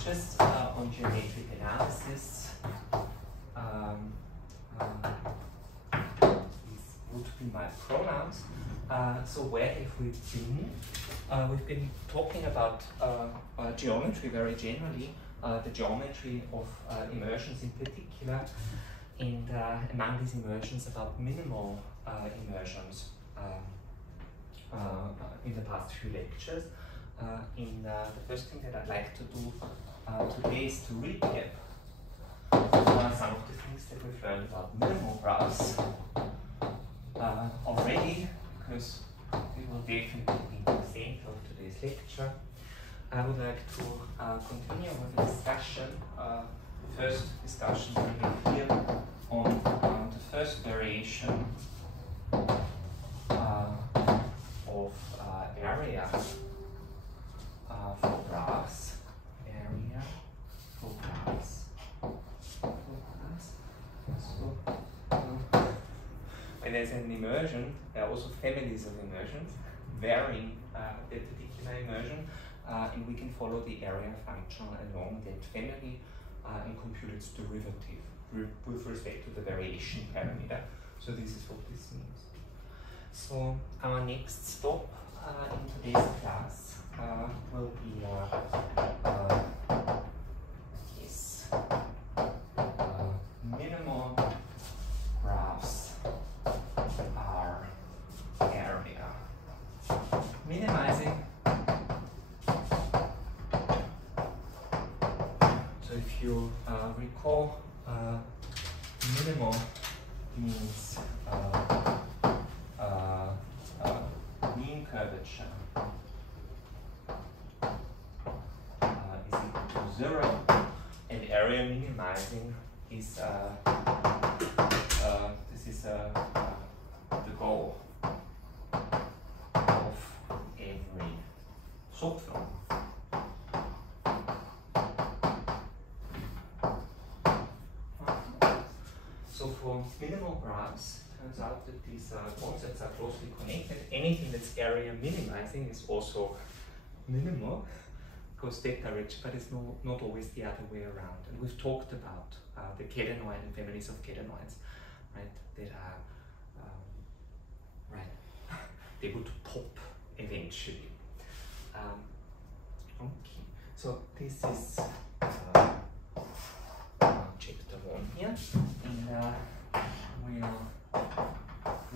lectures on geometric analysis. These would be my pronouns. So where have we been? We've been talking about geometry very generally, the geometry of immersions in particular, and among these immersions about minimal immersions in the past few lectures. The first thing that I'd like to do today is to recap some of the things that we've learned about minimal graphs already, because it will definitely be the center of today's lecture. I would like to continue with the discussion. First discussion we have here on the first variation of area for graphs. Area for graphs. So, when there's an immersion, there are also families of immersions varying that particular immersion, and we can follow the area function along that family and compute its derivative with respect to the variation parameter. So this is what this means. So our next stop in today's class will be minimal graphs are area. Minimizing. So if you recall, minimal means mean curvature is equal to 0, and area minimizing is this is the goal of every subfield. So for minimal graphs, it turns out that these concepts are closely connected. Anything that's area minimizing is also minimal, goes that direction, but it's not always the other way around. And we've talked about the cadenoid and families of cadenoids, right? That are they would pop eventually. Okay, so this is chapter 1 here, and we'll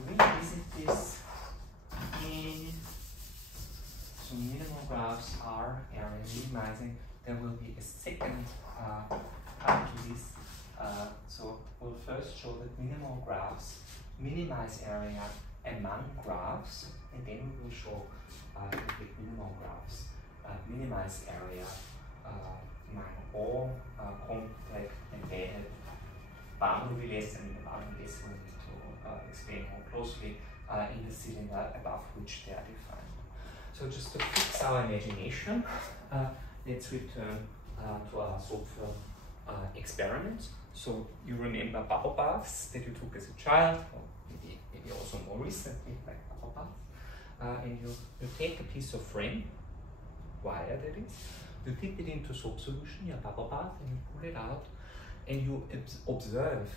revisit this in. So minimal graphs are area minimizing. There will be a second part to this. So we'll first show that minimal graphs minimize area among graphs, and then we will show that minimal graphs minimize area among all complex embedded boundary-less, and the boundary-less we need to explain more closely in the cylinder above which they are defined. So just to fix our imagination, let's return to our subfield experiments. So you remember bubble baths that you took as a child, or maybe also more recently, like bubble baths. And you take a piece of frame, wire that is, you dip it into soap solution, your bubble bath, and you pull it out, and you observe,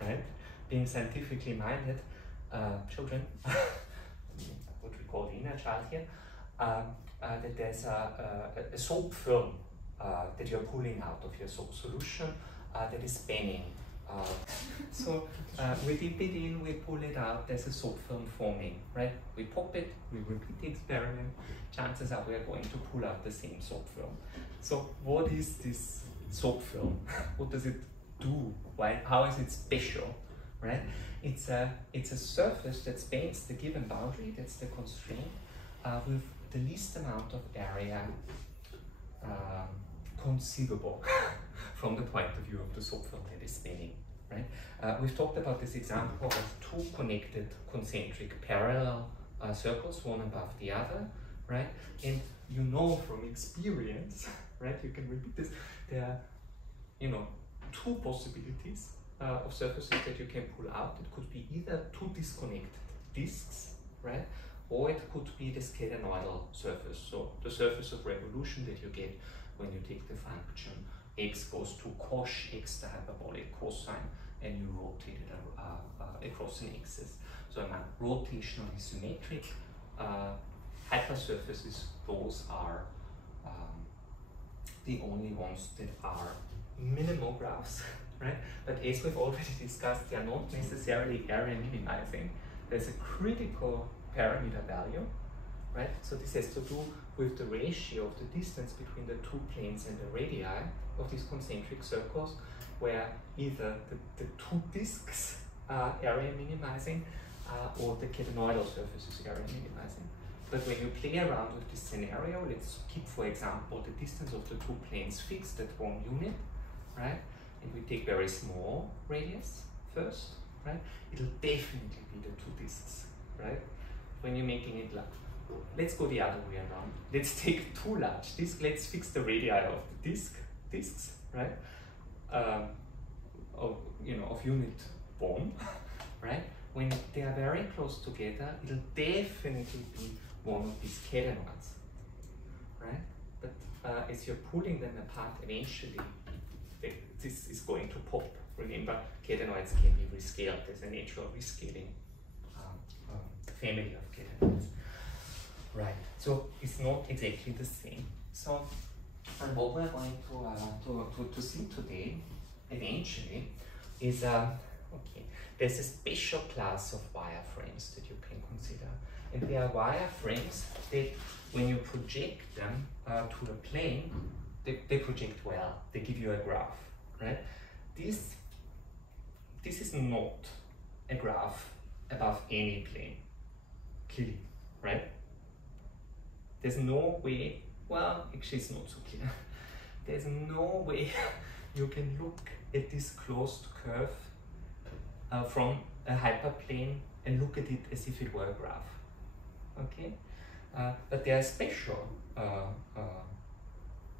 right? Being scientifically minded, children, what we call the inner child here, that there's a soap film that you're pulling out of your soap solution that is spanning. So we dip it in, we pull it out, there's a soap film forming, right? We pop it, we repeat the experiment, chances are we're going to pull out the same soap film. So what is this soap film? What does it do? Why? How is it special, right? It's a surface that spans the given boundary, that's the constraint, with the least amount of area conceivable from the point of view of the soap film that is spinning, right? We've talked about this example of two connected concentric parallel circles, one above the other, right? And you know from experience, right? You can repeat this. There are, two possibilities of surfaces that you can pull out. It could be either two disconnected disks, right? Or it could be the scalenoidal surface, so the surface of revolution that you get when you take the function x goes to cos x, the hyperbolic cosine, and you rotate it across an axis. So among rotationally symmetric hypersurfaces, those are the only ones that are minimal graphs, right? But as we've already discussed, they are not necessarily area minimizing. There's a critical parameter value, right? So this has to do with the ratio of the distance between the two planes and the radii of these concentric circles, where either the two disks are area minimizing or the catenoidal surface is area minimizing. But when you play around with this scenario, let's keep, for example, the distance of the two planes fixed at 1 unit, right? And we take very small radius first, right? It'll definitely be the two disks, right? When you're making it like, let's go the other way around. Let's take two large disks. Let's fix the radii of the disks, right? Of unit 1, right? When they are very close together, it'll definitely be one of these catenoids, right? But as you're pulling them apart, eventually this is going to pop. Remember, catenoids can be rescaled. There's a natural rescaling family of catenoids, right? So it's not exactly the same. So, and what we're going to see today, eventually, is okay. There's a special class of wireframes that you can consider. And they are wireframes that, when you project them to a plane, they project well. They give you a graph, right? This is not a graph above any plane, clearly, right? There's no way, well, actually it's not so clear. There's no way you can look at this closed curve from a hyperplane and look at it as if it were a graph, okay? But there are special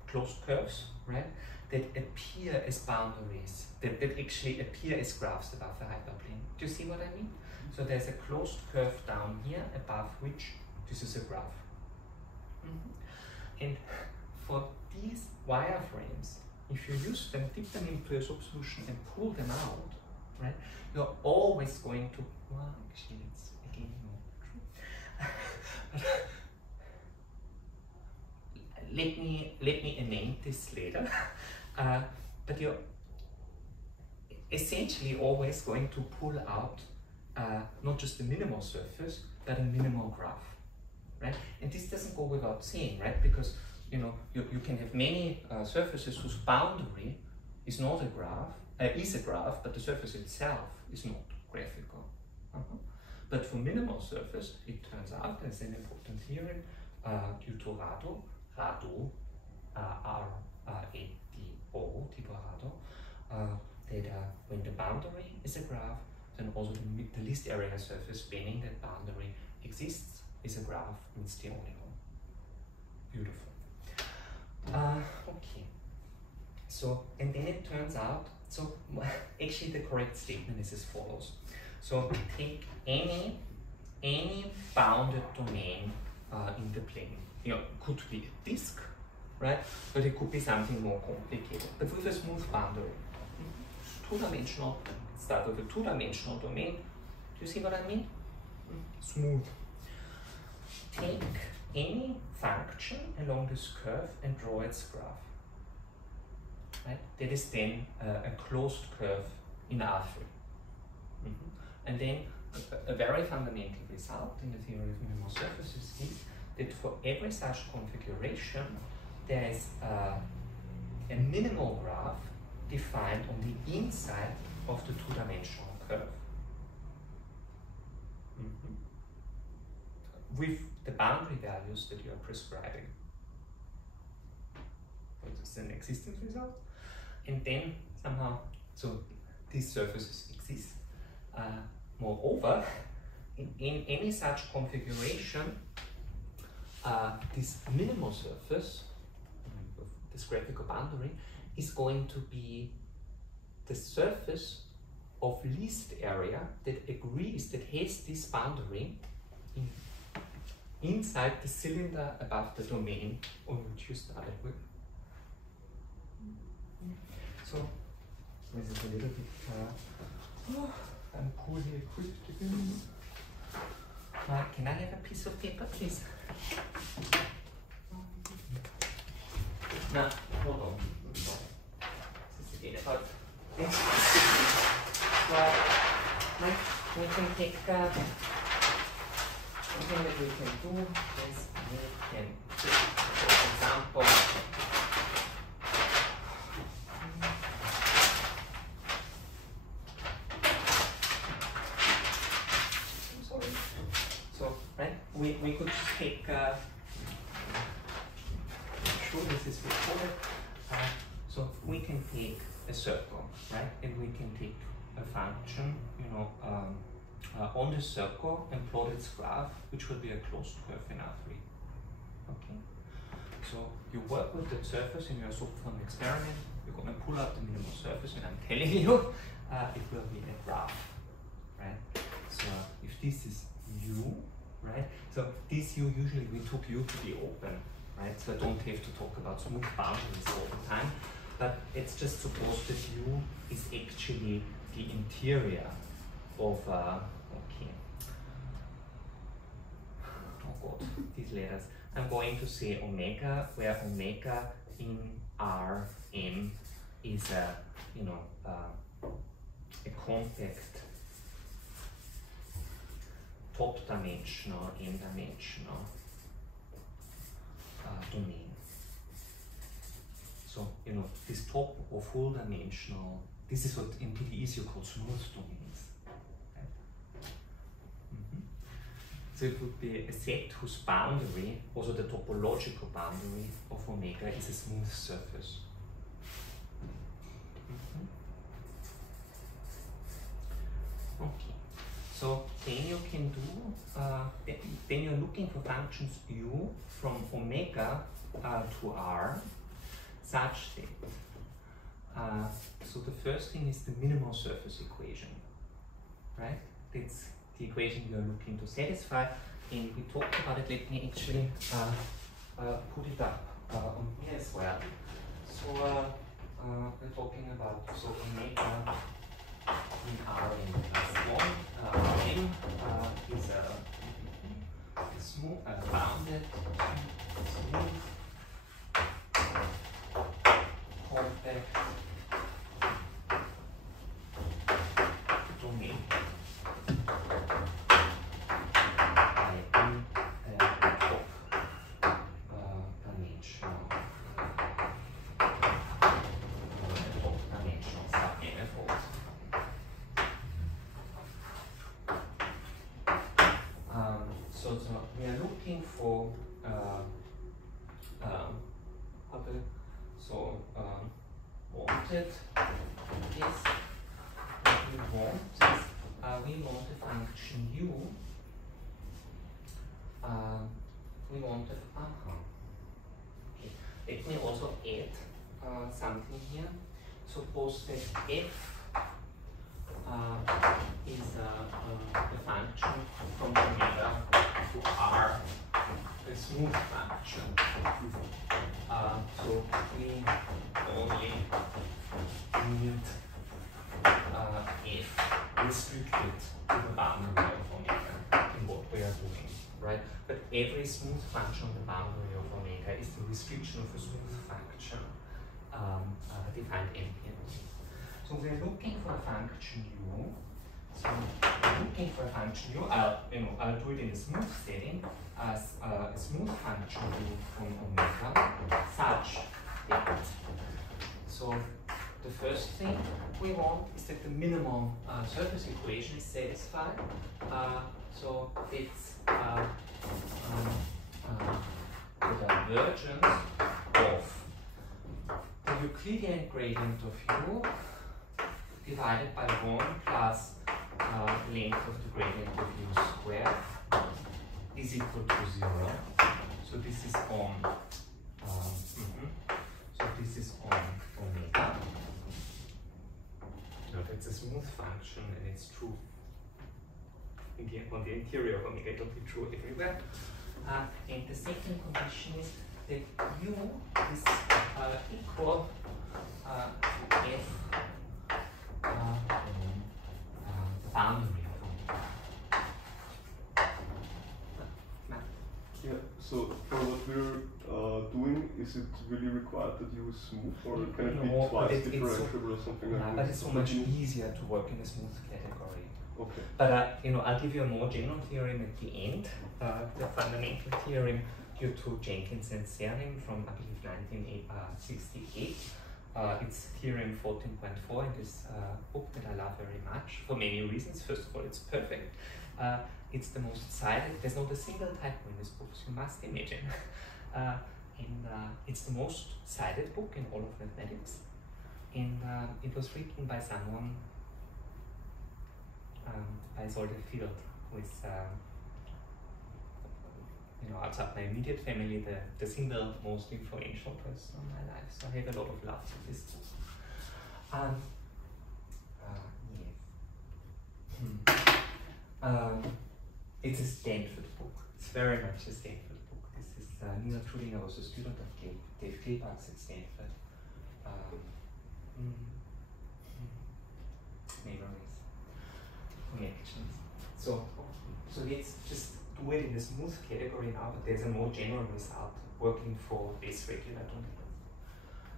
closed curves, right, that appear as boundaries, that actually appear as graphs above the hyperplane. Do you see what I mean? So there's a closed curve down here above which this is a graph. And for these wireframes, if you use them, dip them into a solution and pull them out, right, you're always going to, well, actually it's again not true. Let me amend this later. But you're essentially always going to pull out not just the minimal surface, but a minimal graph, right? And this doesn't go without saying, right? Because you can have many surfaces whose boundary is not a graph, is a graph, but the surface itself is not graphical. But for minimal surface, it turns out there's an important theorem due to Rado, R-A-D-O, tipo Rado, that when the boundary is a graph, then also the least area surface spanning that boundary exists is a graph, and it's the only one. Beautiful. Okay. So, and then it turns out, so actually the correct statement is as follows. So take any bounded domain in the plane. Could be a disk, right? But it could be something more complicated. But with a smooth boundary, two-dimensional, start with a two-dimensional domain. Do you see what I mean? Smooth. Take any function along this curve and draw its graph. Right? That is then a closed curve in R3. And then a very fundamental result in the theory of minimal surfaces is that for every such configuration, there is a minimal graph defined on the inside of the two-dimensional curve. With the boundary values that you are prescribing. So it's an existence result. And then somehow, so these surfaces exist. Moreover, in any such configuration, this minimal surface, this graphical boundary, is going to be the surface of least area that agrees, that has this boundary inside the cylinder above the domain on which you started with. So this is a little bit I'm poorly equipped again. Can I have a piece of paper, please? No, hold on. This is again about this. Well, we can take something that we can do is we can take, for example, I'm sorry. So, right, we could take sure this is recorded. So we can take a circle, right? And we can take a function, you know, on the circle and plot its graph, which will be a closed curve in R3. Okay. So you work with the surface in your subform experiment. You're going to pull out the minimal surface, and I'm telling you, it will be a graph, right? So if this is U, right? So this U, usually we took U to be open. Right? So I don't have to talk about smooth boundaries all the time, but it's just suppose that U is actually the interior of okay. Oh God, these letters. I'm going to say omega, where omega in Rm is a compact top dimensional, n-dimensional domain. So, you know, this top or full dimensional, this is what in PDEs you call smooth domains. Right? So it would be a set whose boundary, also the topological boundary of omega, is a smooth surface. Okay. So then you can do, then you're looking for functions u from omega to r, such that, so the first thing is the minimal surface equation, right? That's the equation you're looking to satisfy, and we talked about it. Let me actually put it up on here as well. So we're talking about, so omega in Rn plus 1, m is a smooth, bounded, smooth, compact domain by n top dimensional submanifold. So we are looking for wanted is what we want a function u. We want a okay. Let me also add something here. Suppose that f is a function from omega to r, a smooth function. So we only need f restricted to the boundary of omega in what we are doing, right? But every smooth function on the boundary of omega is the restriction of a smooth function defined empirically. So we're looking for a function u. So we're looking for a function u. I'll do it in a smooth setting as a smooth function u from omega, such that. So the first thing we want is that the minimal surface equation is satisfied. So it's the divergence of the Euclidean gradient of u divided by 1 plus length of the gradient of u squared is equal to 0. So this is on so this is on omega. Now that's a smooth function and it's true on the interior of omega. It will be true everywhere. And the second condition is that U is equal to F the boundary. Yeah, so for what we're doing, is it really required that you use smooth, or can it be twice differentiable or something like that? But it's so much easier to work in a smooth category. Okay. But I'll give you a more general theorem at the end. The fundamental theorem due to Jenkinson's theorem from, I believe, 1968. It's theorem 14.4 in this book that I love very much for many reasons. First of all, it's perfect. It's the most cited. There's not a single typo in this book, so you must imagine. It's the most cited book in all of mathematics. And it was written by someone, by Zolder Field, who is, outside my immediate family, the single most influential person in my life. So I have a lot of love for this book. It's a Stanford book. It's very much a Stanford book. This is Nina Trudinger was a student of Dave Kleebach's at Stanford. Memories, connections. So let's just do it in a smooth category now, but there's a more general result working for base regular dominant.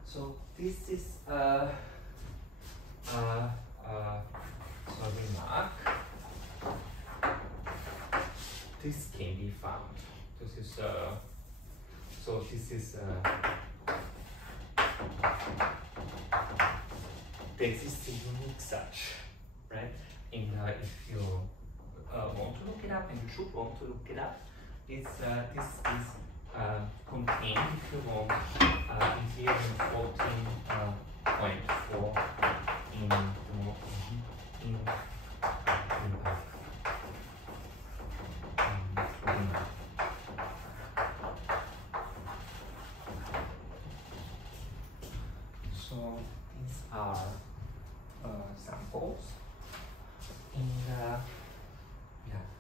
So this is a remark. This can be found. This is there exists a unique such, right? And if you want to look it up, and you should want to look it up, this is contained, if you want, in theorem 14.4 in So these are samples,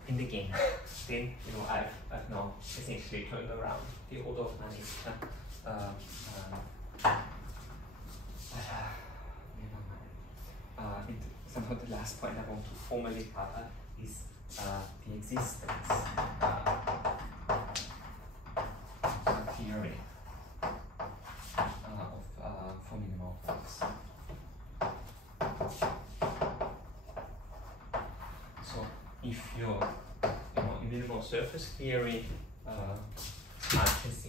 and again, then I've now essentially turned around the order of my lecture. And somehow the last point I want to formally cover is the existence of theory for minimal forms. So if you're in minimal surface theory, much as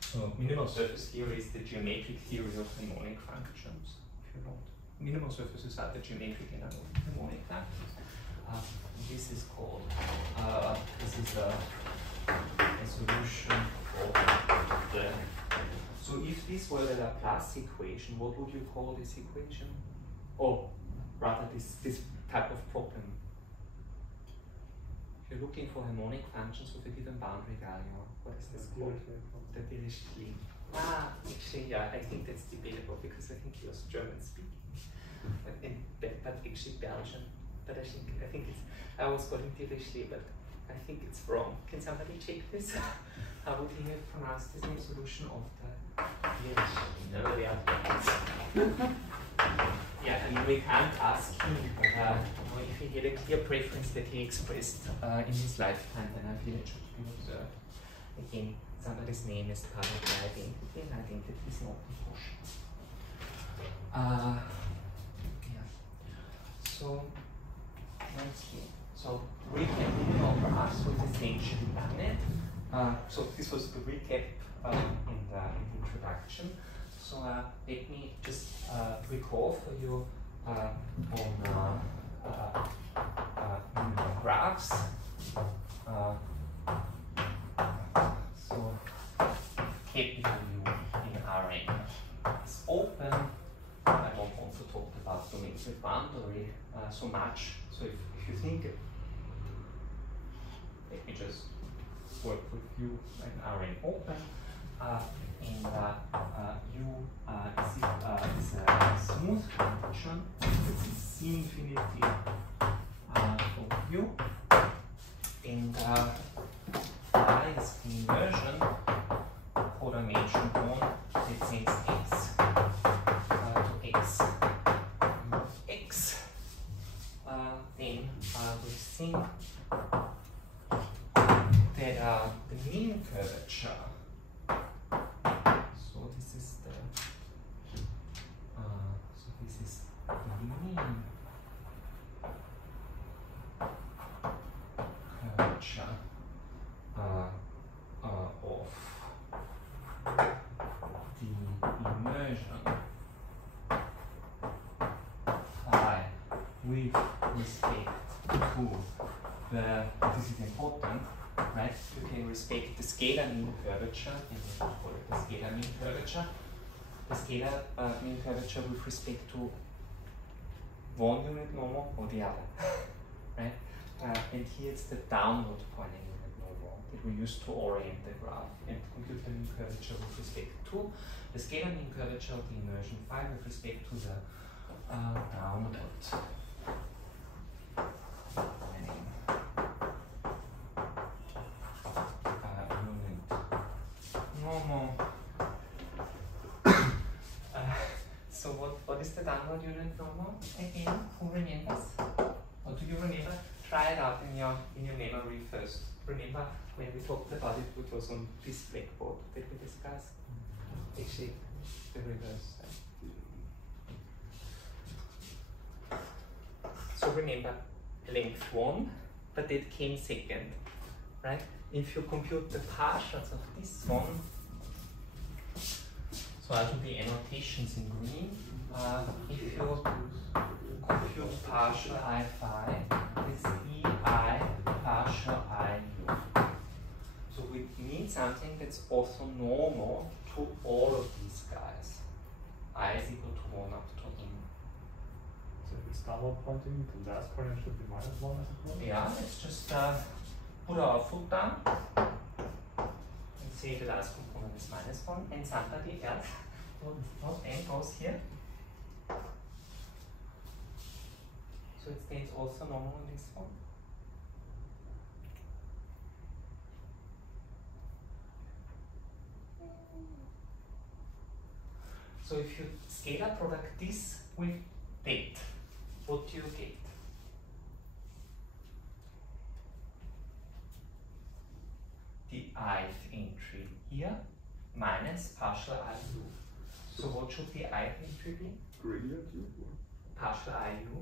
so minimal surface theory is the geometric theory of harmonic functions, if you want. Minimal surfaces are the geometric and harmonic functions. This is called, this is a solution of the, so if this were the Laplace equation, what would you call this equation? Or rather this type of problem. If you're looking for harmonic functions with a given boundary value, what is this called? The Dirichlet. Actually, yeah, I think that's debatable because I think he was German speaking, but actually Belgian. But I think it's, I always call him Dirichlet, but I think it's wrong. Can somebody check this? How would he have pronounced this in solution of the Dirichlet? No, the other. Yeah, I mean, we can't ask him, but if he had a clear preference that he expressed in his lifetime, then I feel it should be observed. Again, somebody's name is part of the identity, and identity is not important. Yeah. So, let's see. So, recapping our graphs, we've essentially done it. So, this was the recap in the introduction. So, let me just recall for you on graphs. So, capital U in Rn is open. I don't want to talk about domains with boundary so much. So, if you think, let me just work with U and Rn open. And U is a smooth function. This is C infinity for U u, and I is the inversion for a dimension one that sends x to x x. Then we think that the mean curvature, so this is the mean curvature of the immersion phi with respect to the, this is important, right? You can respect the scalar mean curvature, and we call it the scalar mean curvature. The scalar mean curvature with respect to one unit normal or the other, right? And here it's the downward pointing unit normal that we use to orient the graph and compute the mean curvature with respect to the scalar mean curvature of the immersion phi with respect to the downward pointing unit normal. So what is the downward unit normal again? Who remembers? Or do you remember? Try it out in your memory first. Remember when we talked about it, it was on this blackboard that we discussed? Actually, the reverse side. So remember, length 1, but it came second, right? If you compute the partials of this one, so I'll do the annotations in green. If you compute partial I phi, it's EI partial I u. So we need something that's orthonormal to all of these guys. I is equal to 1 up to n. So if it's downward pointing, the last point should be -1, I suppose? Yeah, let's just put our foot down and say the last component is -1, and somebody else, not n, goes here. So it stays also normal in this one. So if you scalar product this with that, what do you get? The ith entry here minus partial IU. So what should the ith entry be? Gradient u? Partial IU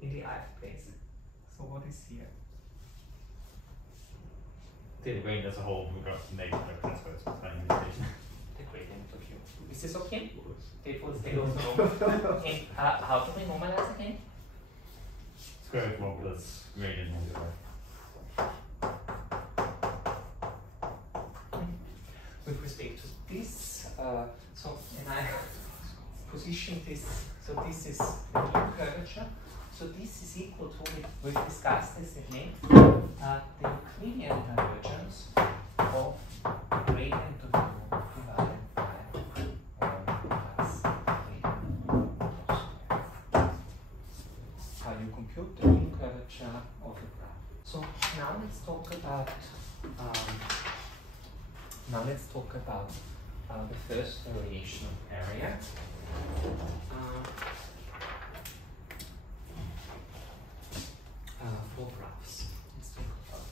in the ith place. So what is here? The range as a whole, we've got negative transfers with that invitation. The gradient of u. Is this okay? It will stay also normal. And how do we normalize again? Square root 1 plus gradient on the other. With respect to this, so and I position this, so this is the mean curvature. So this is equal to, we've discussed this at length, the Euclidean divergence of gradient of u divided by 1 plus gradient of square. How you compute the mean curvature of the graph. So now let's talk about the first variation of area. For graphs. Let's talk about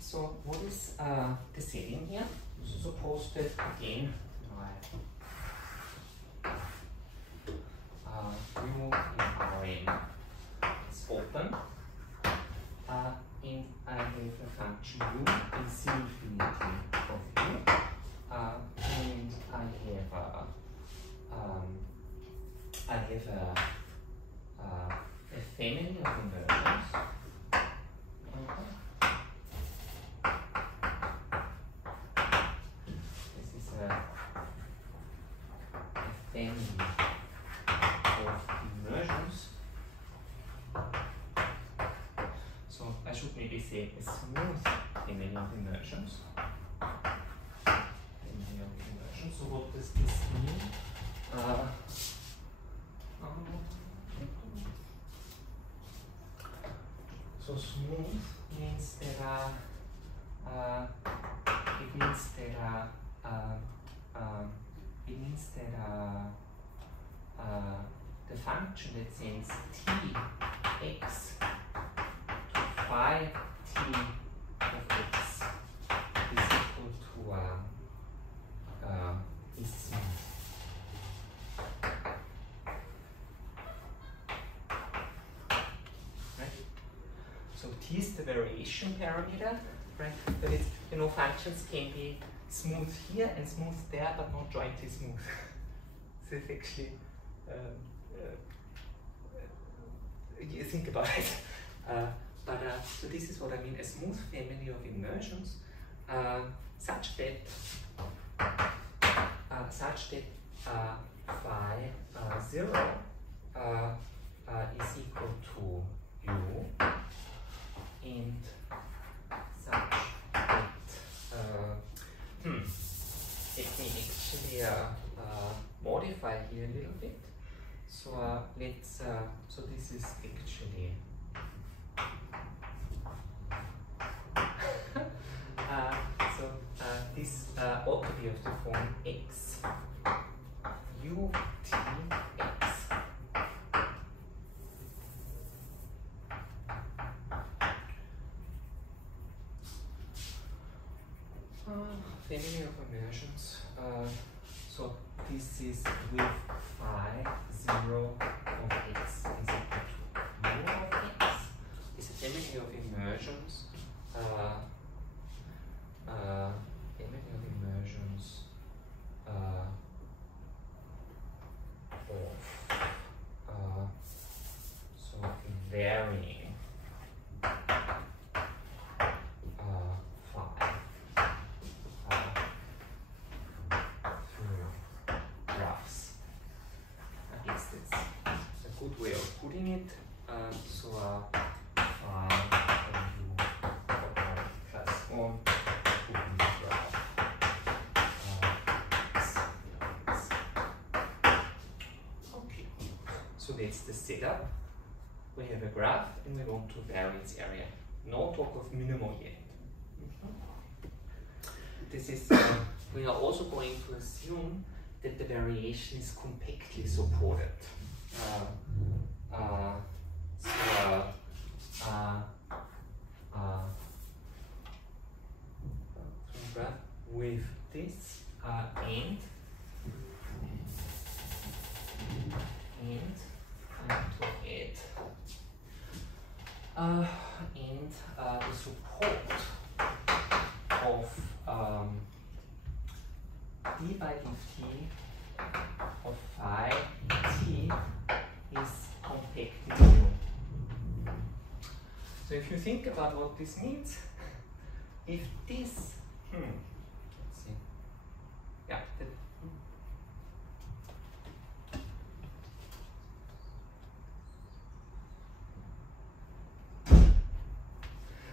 so what is the setting here? So suppose that again U in Rn is open, and I have a function u in C infinity of u, and I have a family of inversions. This is a family maybe say a smooth family of immersions. So what does this mean? So smooth means there are the function that sends t x to phi t of x is equal to is smooth. Right? So t is the variation parameter, right? But it's, you know, functions can be smooth here and smooth there, but not jointly smooth. So it's actually you think about it. So this is what I mean, a smooth family of immersions such that phi 0 is equal to u, and such that let me actually modify here a little bit. So let's so this is actually this ought to be of the form x u t x. Family of immersions. So this is with phi 0 of x is equal to u of x. It's a family of immersions. Family of immersions of so varying phi through graphs. I guess that's a good way of putting it. So phi of u plus 1 So that's the setup. We have a graph and we want to vary its area. No talk of minimal yet. This is, we are also going to assume that the variation is compactly supported. With this and to add the support of d by dt of phi t is compactly new. So if you think about what this means, if this let's see, yeah.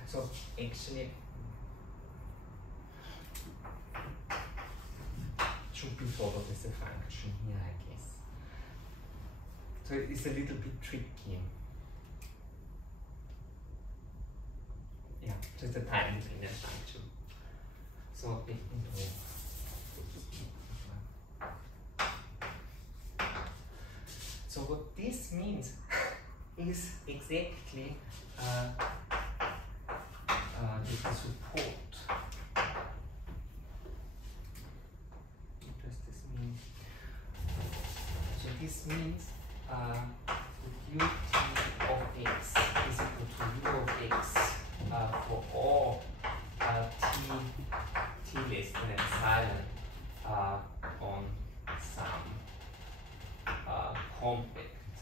So actually, should be thought of as a function here, I guess. So it's a little bit tricky. Yeah, so it's a time-dependent function. So let me know. So what this means is exactly the support. What does this mean? So this means ut of x is equal to u of x for all t less than epsilon on some compact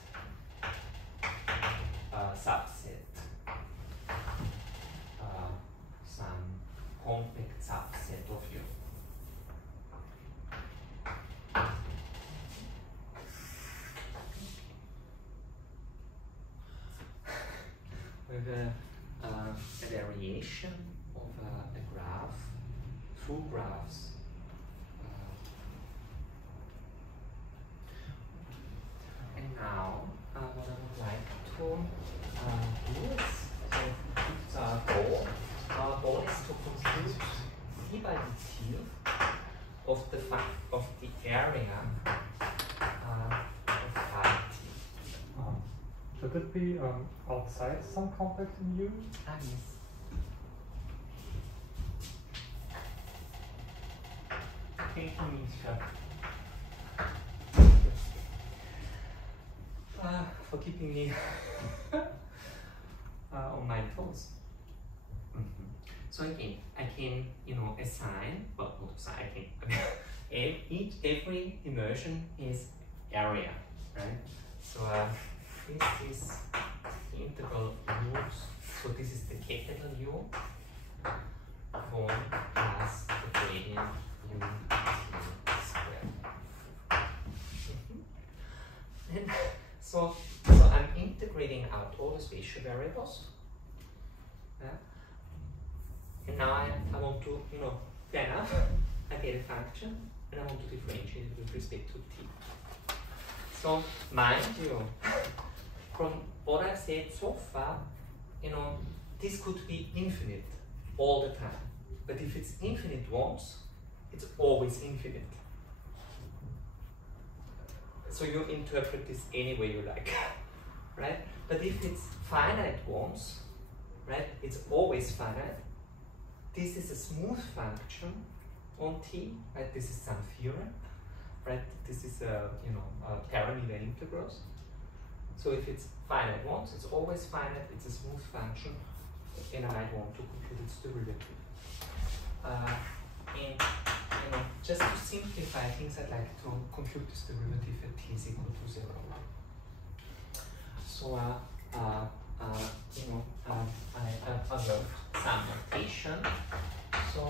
subset, some compact subset of u. With a evaluation of a graph through graphs. And now, what I would like to do is, so our goal is to compute d by dt of the area of phi t. Should it be outside some compact in U? Yes. Thank you, Misha. For keeping me on my toes. So again, I can, assign, well, not assign, I can, every immersion is area, right? So this is the integral u, so this is the capital U, 1 plus the gradient u t squared. And so I'm integrating out all the spatial variables. And now I want to, fair enough, I get a function and I want to differentiate it with respect to t. So mind you, from what I've said so far, this could be infinite all the time. But if it's infinite once, it's always infinite. So you interpret this any way you like, right? But if it's finite once, right, it's always finite. This is a smooth function on t, right? This is some theorem, right? This is a parameter integrals. So if it's finite once, it's always finite. It's a smooth function, and I might want to compute its derivative. And just to simplify things, I'd like to compute this derivative at t is equal to 0. So I've learned some notation. So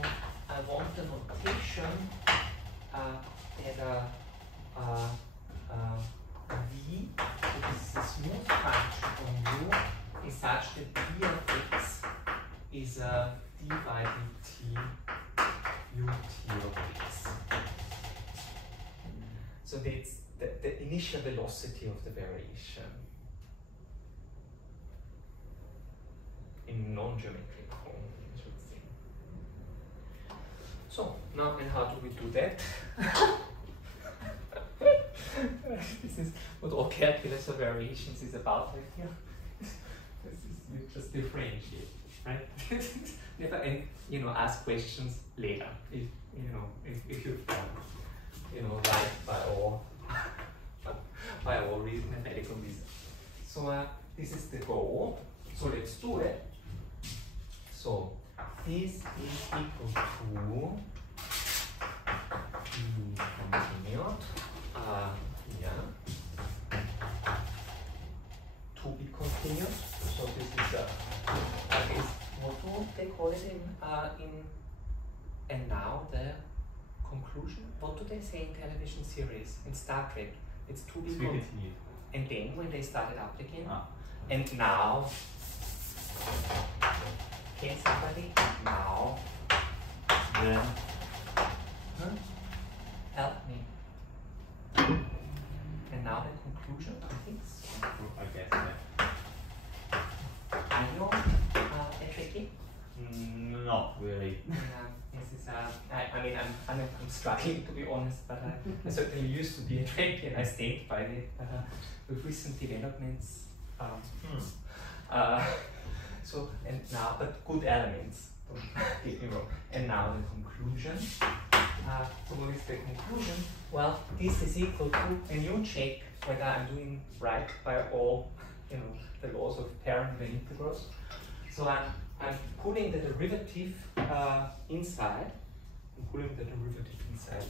I want the notation that v, so this is a smooth function on u, is such that d of x is d by dt ut of x. So that's the initial velocity of the variation in non-geometric form, I should say. So now, and how do we do that? This is what all calculus of variations is about right here. This is, you just differentiate, right? Never, and ask questions later if you've done right by all mathematical reasons. So this is the goal. So let's do it. So this is equal to continued to be continued. So this is what do they call it in and now the conclusion? What do they say in television series? In Star Trek, it's to be continued. And then when they start it up again, and now, can somebody now help me? And now the conclusion, I think so. I guess, yeah. Are you tricky? Not really. This is I'm struggling to be honest, but I certainly used to be a tricky and I stayed by it. With recent developments, so and now, but good elements. Don't get me wrong. And now the conclusion. So what is the conclusion? Well, this is equal to, and you check whether I'm doing right by all, the laws of parameter integrals. So I'm putting the derivative inside. I'm putting the derivative inside.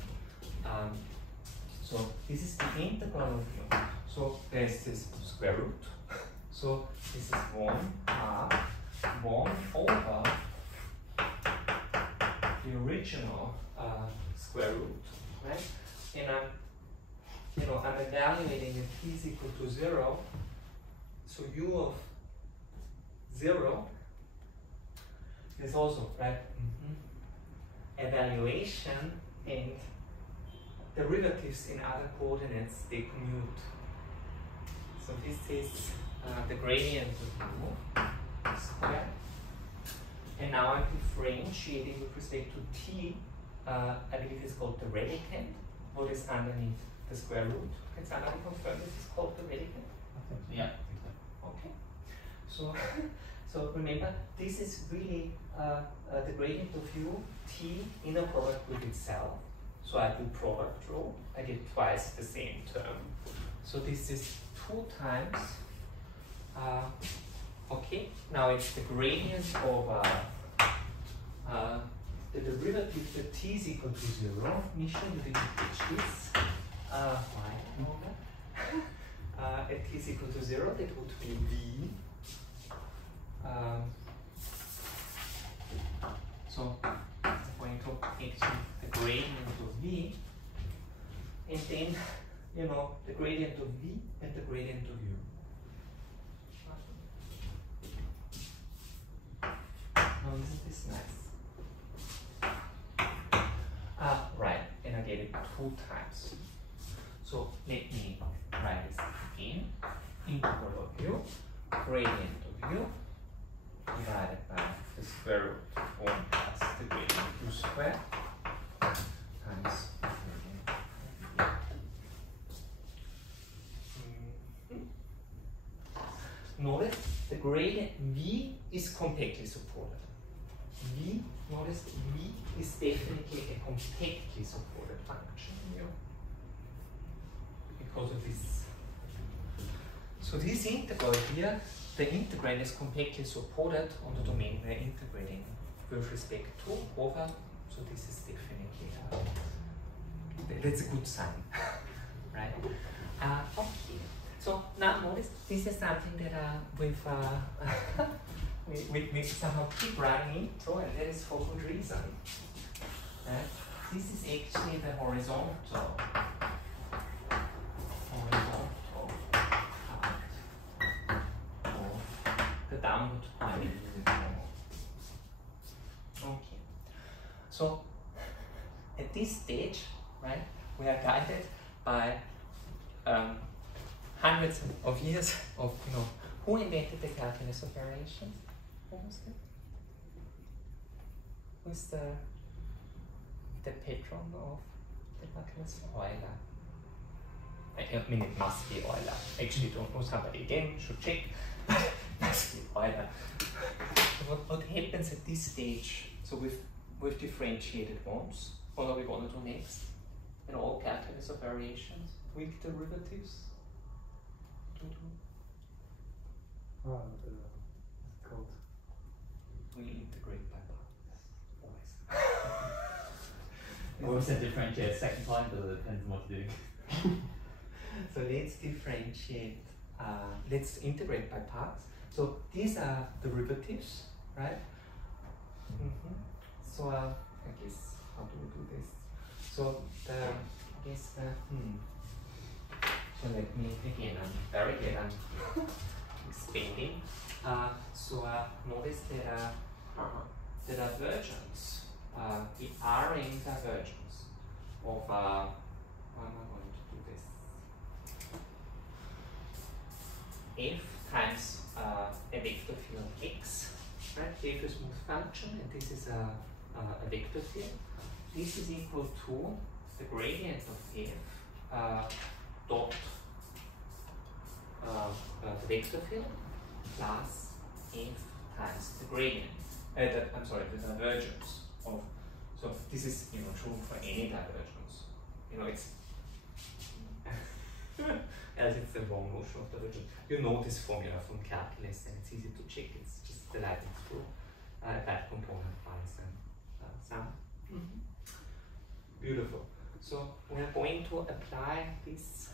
So this is the integral of u. So there's this square root. So this is 1 over the original square root, right? And I'm evaluating if t is equal to 0. So u of 0 There's also, right? Evaluation and derivatives in other coordinates, they commute. So this is the gradient of u squared. And now I'm differentiating with respect to t. I believe it's called the radicand. What is underneath the square root? Can somebody confirm this is called the radicand? Yeah. Okay. So, so remember, this is really the gradient of u, t, inner product with itself. So I do product row, I get twice the same term. So this is 2 times, okay, now it's the gradient of the derivative that t is equal to 0. Misha, you didn't teach this. Why? At t is equal to 0, that would be v. So I'm going to actually the gradient of v, and then you know the gradient of v and the gradient of u. Now isn't this nice? Right, and I get it 2 times. So let me write this again. Integral of u, gradient of u, divided by the square root of 1 plus the gradient of u squared times the gradient of u. Notice the gradient v is compactly supported. V, notice v is definitely a compactly supported function here because of this. So this integral here, the integrand is compactly supported on the domain we're integrating with respect to over. So this is definitely that's a good sign, right? Okay. So now notice this is something that we somehow keep running into, and that is for good reason. Right? This is actually the horizontal part of the downward point. Okay. So at this stage, right, we are guided by hundreds of years of, you know, who invented the calculus of variations? Who was that? Who's the patron of the calculus? Euler. I mean, it must be Euler. Actually, don't know, somebody again should check. Must be Euler. So what happens at this stage? So we've differentiated ones. What are we going to do next? In all calculus of variations, weak derivatives. Called. We integrate by parts. What was that differentiate second time? But it depends on what you're doing. So let's differentiate, let's integrate by parts. So these are derivatives, right? So I guess, how do we do this? So so let me, again, I'm very glad I'm expanding. So notice the divergence, the Rn divergence of, how am I going to do this? F times a vector field x, right? F is a smooth function, and this is a vector field. This is equal to the gradient of f dot the vector field plus f times the gradient. I'm sorry, the divergence of. So this is, you know, true for any divergence. You know, it's as it's the wrong notion of divergence. You know this formula from calculus, and it's easy to check. It's just the Leibniz rule. That component finds and sum. Beautiful. So we are going to apply this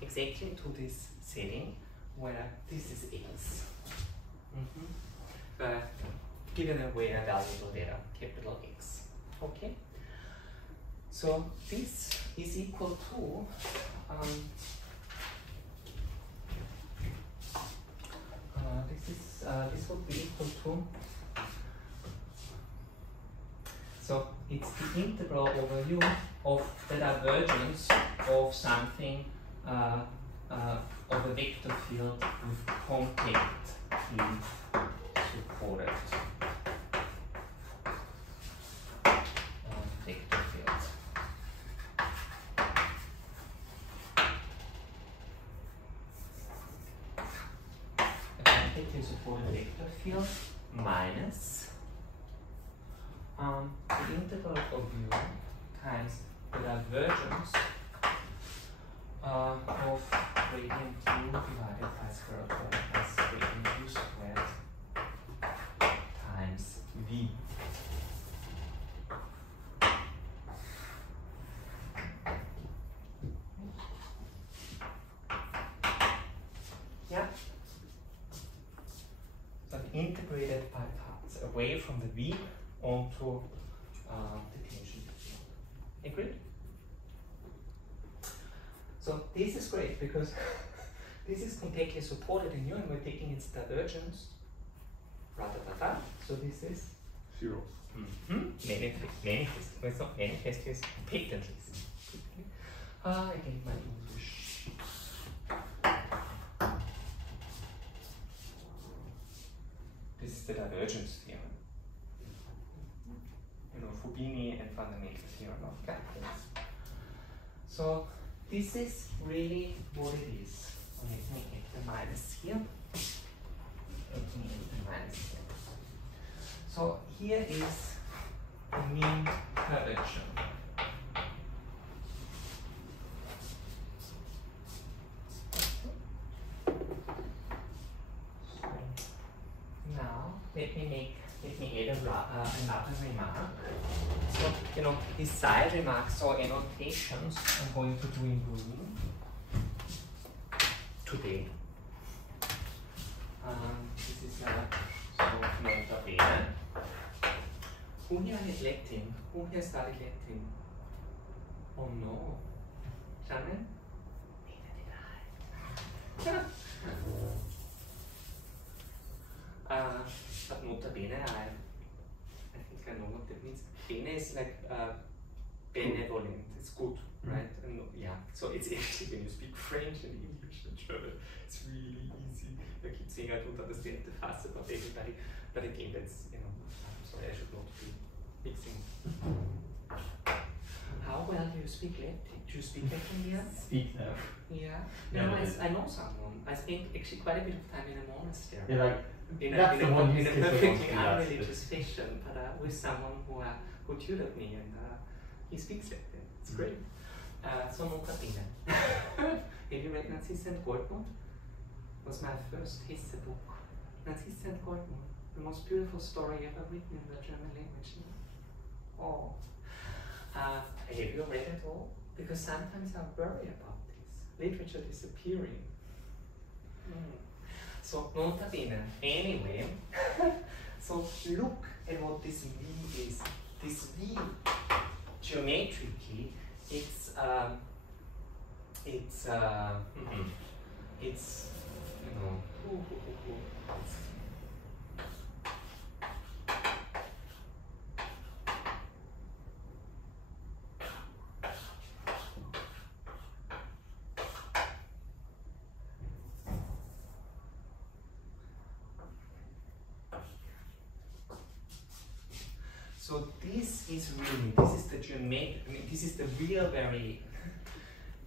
exactly to this setting where this is x. But given away a variable there, capital X. Okay? So this is equal to this would be equal to it's the integral over u of the divergence of something of a vector field with contact field supported vector field. A contactly supported vector field minus the integral of u times the divergence of gradient u divided by square root of 1 plus gradient u squared times v. Yeah. So I've integrated by parts away from the v onto the tangent field. Agreed? So this is great because this is completely supported in u and we're taking its divergence. So this is 0. Manifest. Well, it's not manifest, it's patently. Again, my English. This is the divergence theorem. You know, Fubini and fundamental theorem of calculus. So this is really what it is. Let me get the minus here. Let me get the minus here. So here is the mean curvature. Now let me add another remark. So you know these side remarks or annotations I'm going to do in blue today. This is so nota bene. Who here had Latin? Who here studied Latin? Oh no. Shannon? Neither did I. But nota bene, I think I know what that means. Bene is like benevolent, it's good, right? And yeah, so it's actually when you speak French and English and German, it's really easy. I keep saying I don't understand the fuss about everybody, but again, that's, you know, I'm sorry, I should not be mixing. How well do you speak Latin? Do you speak Latin here? Speak now. Yeah. Yeah, No, I know someone. I spent actually quite a bit of time in a monastery. Yeah, like, in that's the one a use case I want perfectly to do that. unreligious fashion, but with someone who tutored me and he speaks Latin. It's great. So nota bene. Have you read Narcisse and Goldmund? It was my first Hesse book. Narcisse and Goldmund, the most beautiful story ever written in the German language. Oh. Have you read it all? Because sometimes I worry about this. Literature disappearing. So, nota bene. Anyway, so look at what this V is. This V, geometrically, it's you know, so this is really, this is the geometry, I mean, this is the real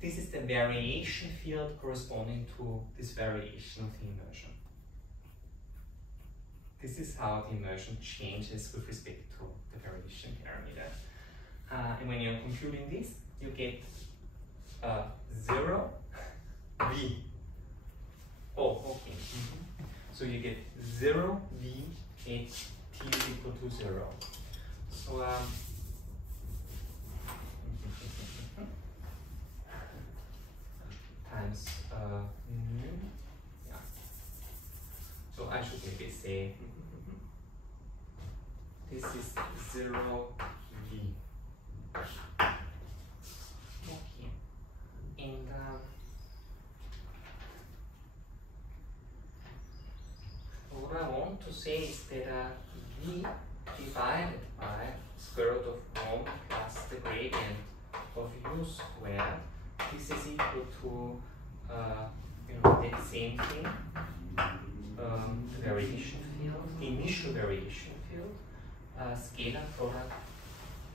this is the variation field corresponding to this variation of the immersion. This is how the immersion changes with respect to the variation parameter. And when you're computing this, you get 0 V. Oh, okay. So you get 0 V at t is equal to 0. So times yeah. So I should maybe say this is 0 V. Okay. And what I want to say is that V divided by square root of 1 gradient of u squared. This is equal to the same thing, the variation field, the initial variation field, scalar product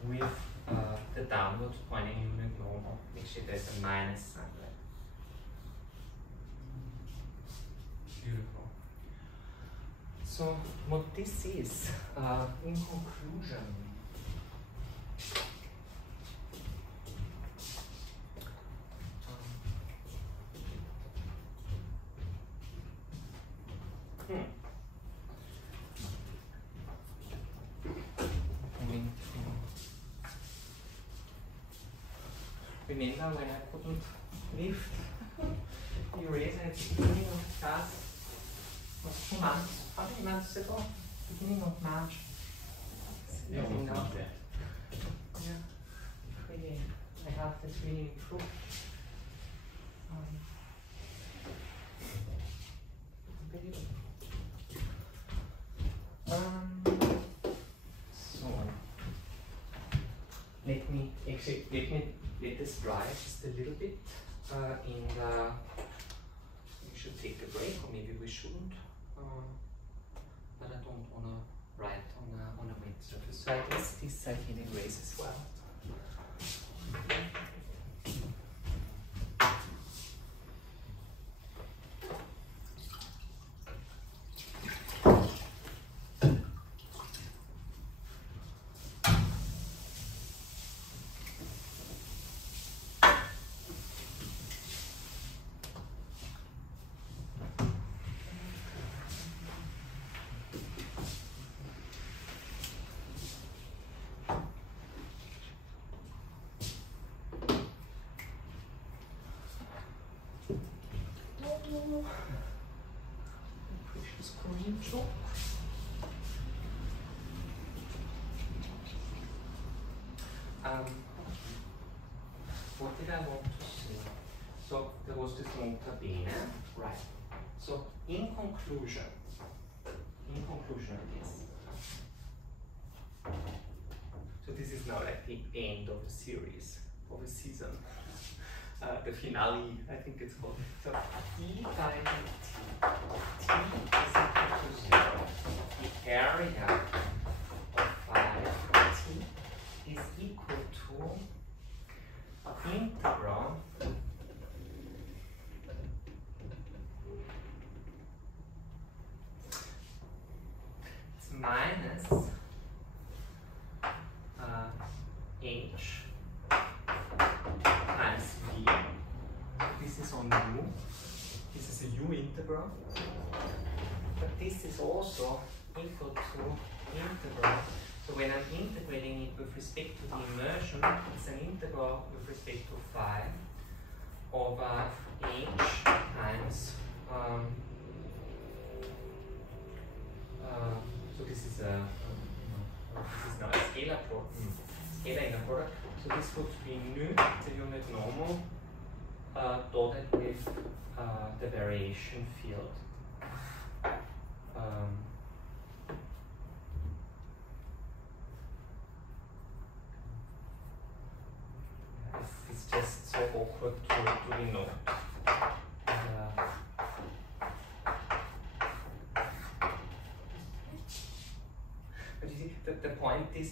with the downward pointing unit normal. Actually, there's a minus sign there. Beautiful. So what this is, in conclusion, remember when I couldn't lift the eraser at the beginning of the class? It was 2 months, how many months ago? Beginning of March. Yeah, now. Yeah, really, my health has really improved. So let this dry just a little bit, and we should take a break, or maybe we shouldn't. But I don't want to write on a wet surface. So I guess this side can erase as well. Precious Korean chalk. What did I want to say? So there was this nota bene, right? So in conclusion of this. So this is now like the end of the series, of a season. The finale, I think it's called. So E by dt, t is equal to 0. The area of 5t is equal to integral it's minus h times v. This is on u. This is a u integral. But this is also equal to integral. So when I'm integrating it with respect to the immersion, it's an integral with respect to phi over h times so this is now a scalar inner product. So this would be nu, the unit normal, dotted with the variation field. It's just so awkward to denote. But you see, the point is,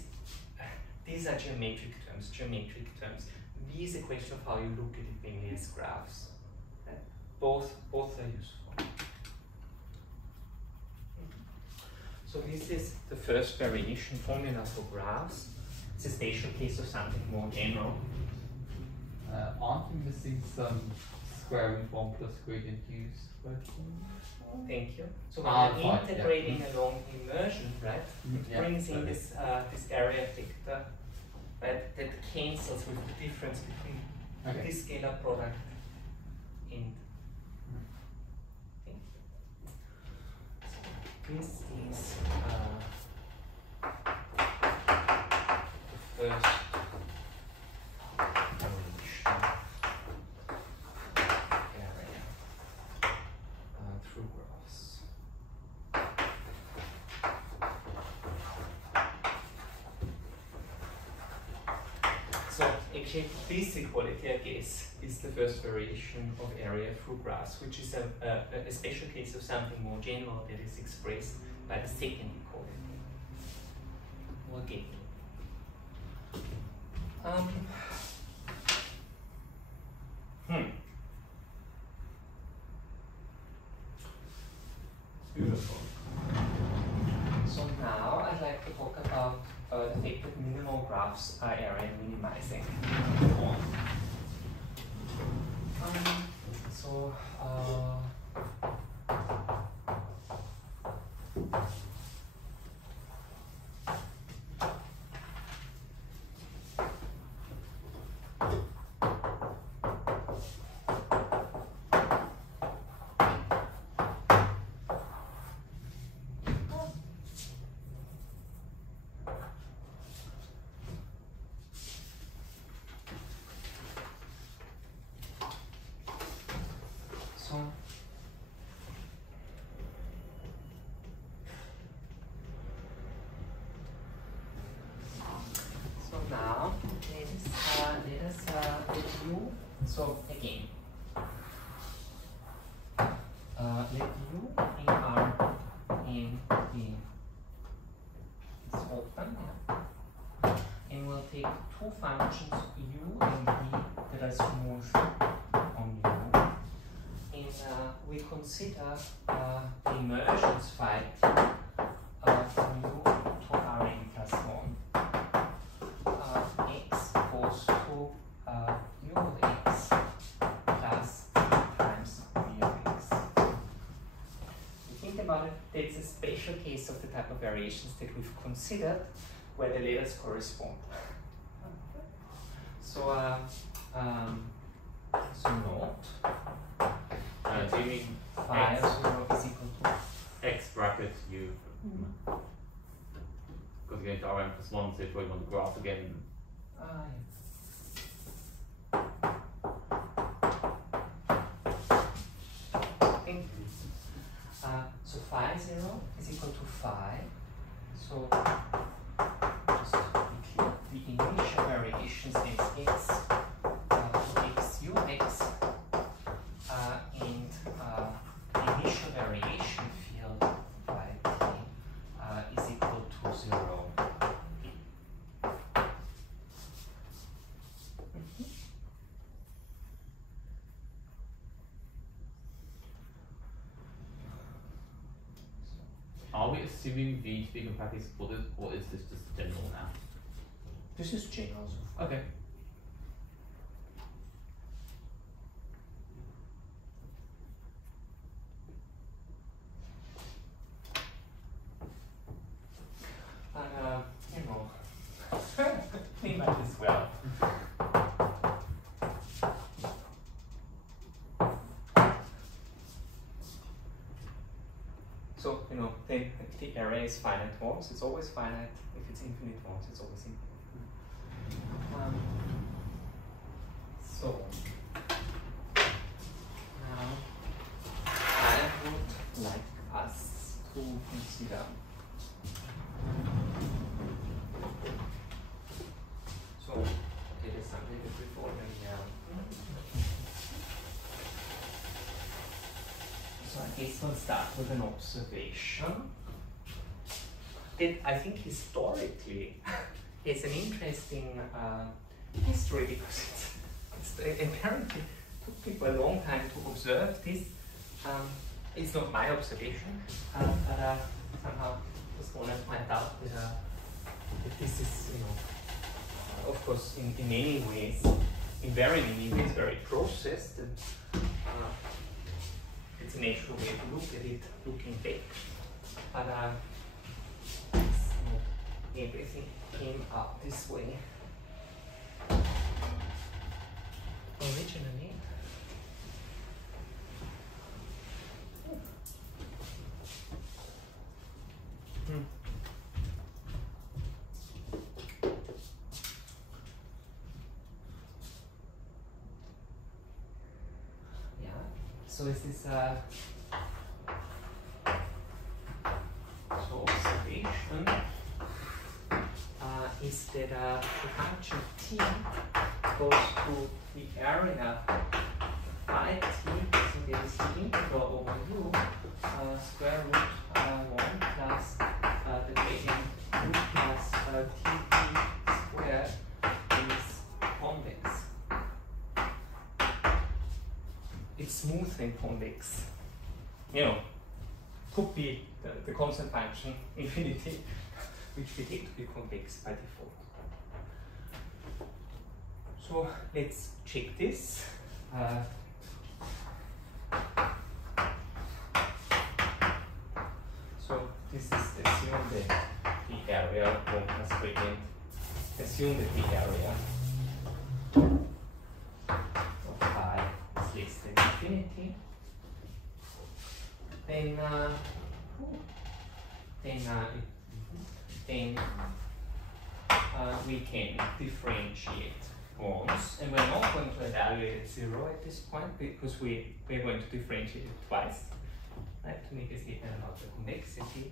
these are geometric terms. V is a question of how you look at it mainly as graphs. Right? Both are useful. So this is the first variation formula for graphs. It's a special case of something more general. Aren't you missing some squaring 1 plus gradient u squared? Thank you. So when I'm integrating along immersion, right, it brings in this this area vector, right, that cancels with the difference between this scalar product and so this is the first through graphs. actually, this equality, I guess, is the first variation of area through graphs, which is a special case of something more general that is expressed by the second equality. We'll get Beautiful. So now I'd like to talk about the fact that minimal graphs are area minimizing. So now let us review. So again, let U in R in B is open, and we'll take two functions U and B that are smooth on U, and we consider the emergence phi from U to Rn plus 1. X goes to U of x plus times V of x. You think about it, that's a special case of the type of variations that we've considered where the letters correspond. So, note. Do you mean phi of 0 is equal to x brackets u? Because you're going to Rn plus 1, so if we want the graph again. So phi 0 is equal to phi. So just to be clear, the initial variations is x to x u x, and the initial variation field phi t is equal to 0. Are we assuming V to be compactly supported, or is this just general now? This is general. Okay. And you know, we might as well. So, you know, the array is finite once, it's always finite. If it's infinite once, it's always infinite. So, now I would like us to consider so, okay, there's something that we've already So I guess we'll start with an observation that I think historically has an interesting history because it's apparently took people a long time to observe this. It's not my observation, but somehow I just want to point out that this is, you know, of course, in many ways, in very many ways, very processed. And, it's a natural way to look at it, looking back. But everything came up this way originally. So is this so observation is that the function t equals to the area phi t, so there is the integral over u square root 1 plus the gradient u plus tp squared is convex. It's smooth and convex. You know, could be the constant function infinity, which we take to be convex by default. So let's check this. So this is assume that the area 1 plus gradient. Assume that the area of phi is less than infinity. Then we can differentiate ones, and we're not going to evaluate at 0 at this point because we're going to differentiate it twice, right, to make a statement about the convexity.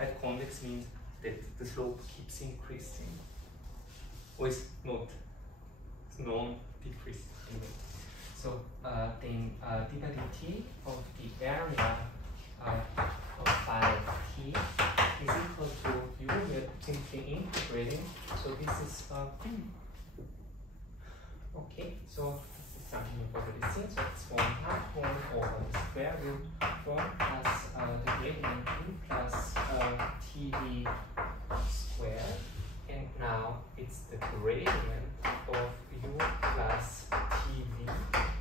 Right, convex means that the slope keeps increasing, or it's non-decreasing. Anyway. So then d by dt of the area of phi of t is equal to u. We're simply integrating. So this is okay. So it's something we've already seen. So it's 1/2 over the square root 1 plus the gradient u plus tv squared, and now it's the gradient of u plus tv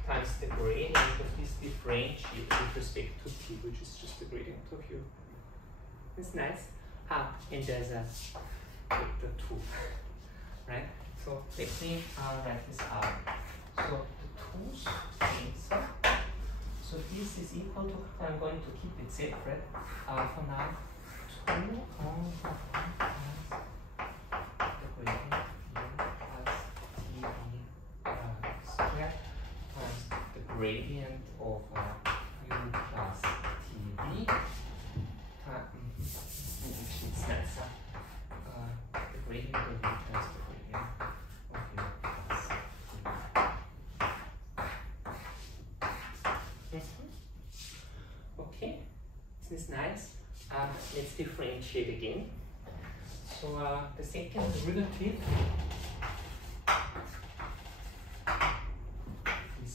times the gradient of this differentiate with respect to t, which is just the gradient of u. It's nice. And there's a vector 2, right? So let me write this out. So the 2's cancel. So this is equal to, I'm going to keep it separate for now. 2 over 1 plus the gradient of u plus tv squared times the gradient of u plus tv. It's nicer. The gradient of u times the gradient of u plus tv. Okay, isn't this nice? Let's differentiate again. So the second derivative is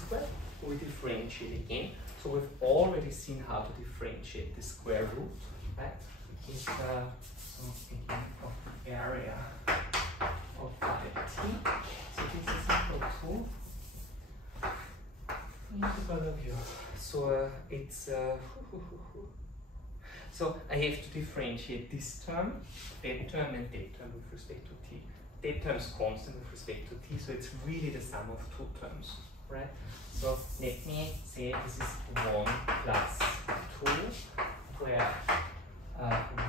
squared. We differentiate again. So we've already seen how to differentiate the square root, right? It's again of the area of phi t. So this is equal to integral of u. So it's so I have to differentiate this term, and that term with respect to t. That term is constant with respect to t, so it's really the sum of two terms, right? So let me say this is 1 plus 2, where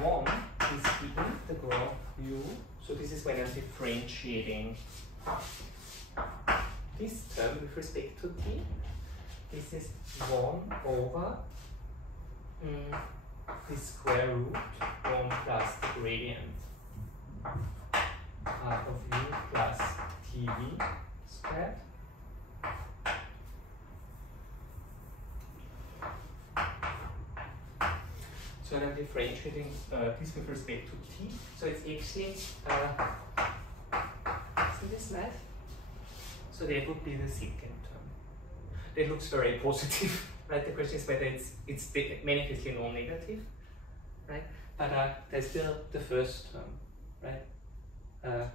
1 is the integral u. So this is when I'm differentiating this term with respect to t. This is 1 over the square root 1 plus the gradient of u plus tv squared. So I'm differentiating this with respect to t. So it's actually, isn't this nice? So that would be the second term. That looks very positive, right? The question is whether it's manifestly non-negative, right? But there's still the first term, right?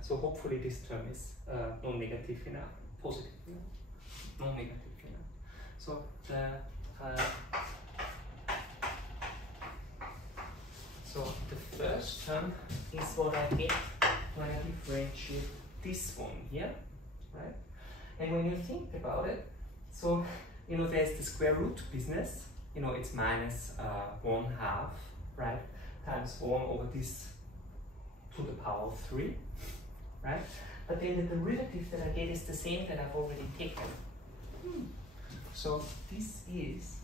So hopefully this term is non-negative enough, positive enough, non-negative enough. So the first term is what I get when I differentiate this one here, right? And when you think about it, so you know there's the square root business. You know it's minus 1/2, right? Times 1 over this to the power of 3, right? But then the derivative that I get is the same that I've already taken. So this is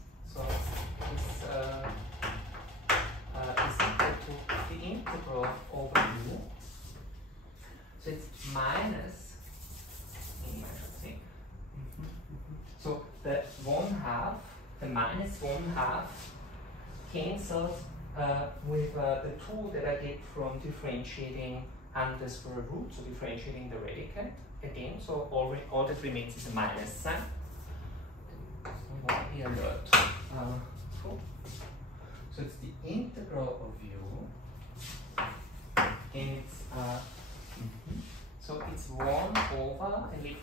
equal to the integral over u. So it's minus So the 1/2, the minus 1/2 cancels with the 2 that I get from differentiating under the square root, so differentiating the radicand again. So all that remains is a minus sign. We want to be alert. Cool. So it's the integral of u, and it's so it's 1 over, and let me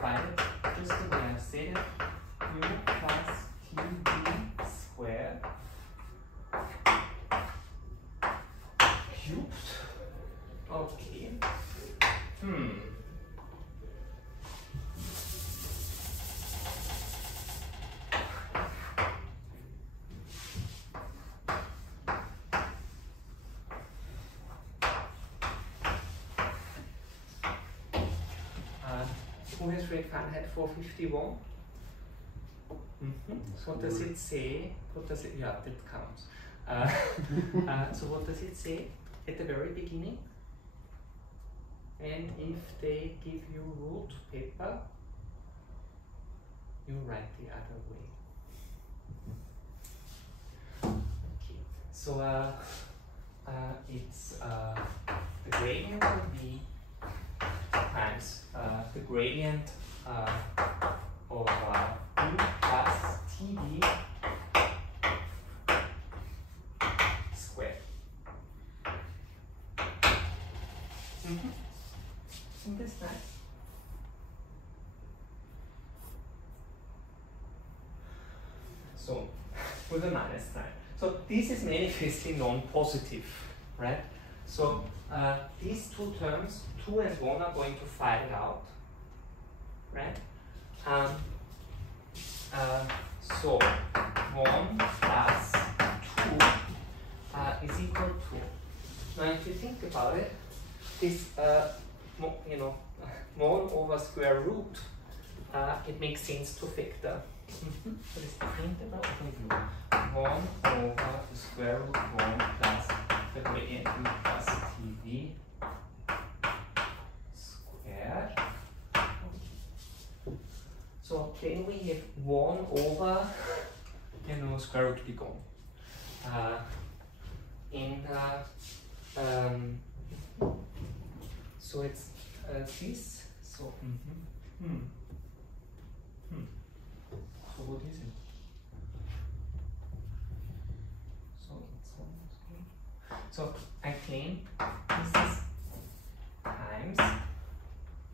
write it just the way I said it, u plus td squared cubed. Okay. Who has read Fahrenheit 451? What does it say? What does it? Yeah, that counts. So what does it say at the very beginning? And if they give you ruled paper, you write the other way. Okay. So it's the gradient will be times the gradient of u plus td squared. Isn't this nice? So, with a minus sign. So this is manifestly non-positive, right? So these two terms, 2 and 1, are going to fight out, right? So 1 plus 2 is equal to, now if you think about it, this, mod over square root, it makes sense to factor. So this integral of u 1 over the square root 1 plus the gradient u plus tv squared. So then we have 1 over, square root be gone. So it's this. So So what is it? So it's almost okay. So I claim this is times.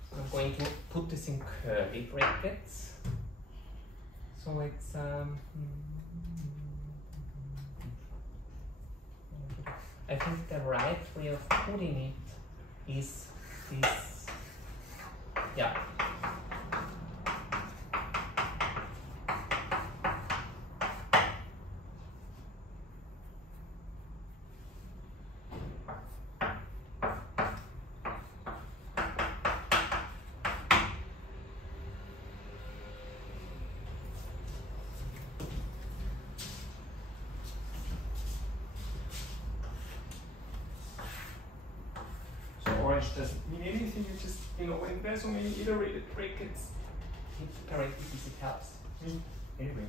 So I'm going to put this in curly brackets. So it's I think the right way of putting it is this. Yeah. Orange doesn't mean anything, you just, when there's so many iterated brackets, parentheses, it helps. Anyway.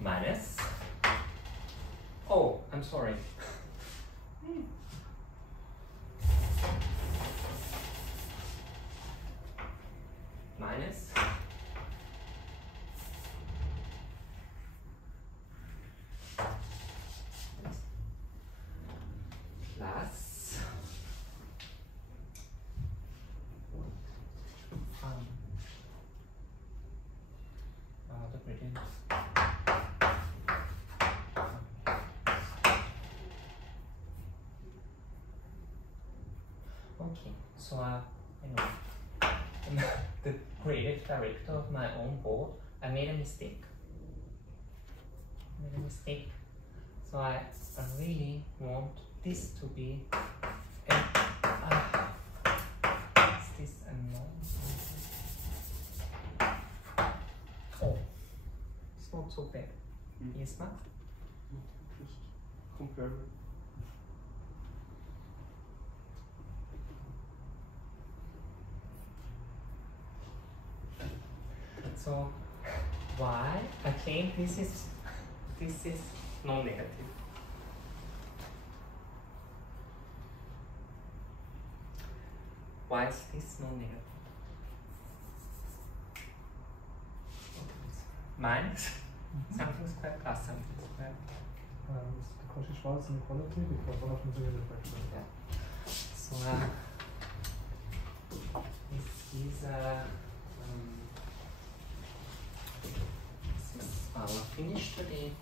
Minus. Oh, I'm sorry. Minus. Plus. The gradient. Okay, so the creative director of my own board, I made a mistake. So I really want this to be is this oh, it's not so bad. Yes, Matt? Just compare it. So why I claim this is non-negative. Why is this non-negative? Minus something squared plus something squared. It's the Cauchy-Schwarz inequality because one of them is a unit vector. Yeah. So this is our finish today.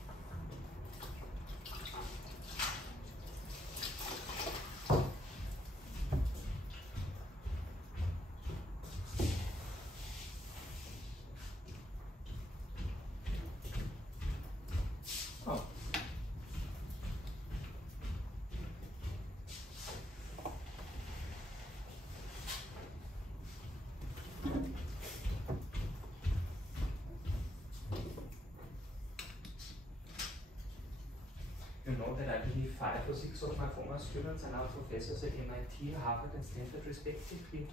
You know that I believe 5 or 6 of my former students are now professors at MIT, Harvard, and Stanford, respectively.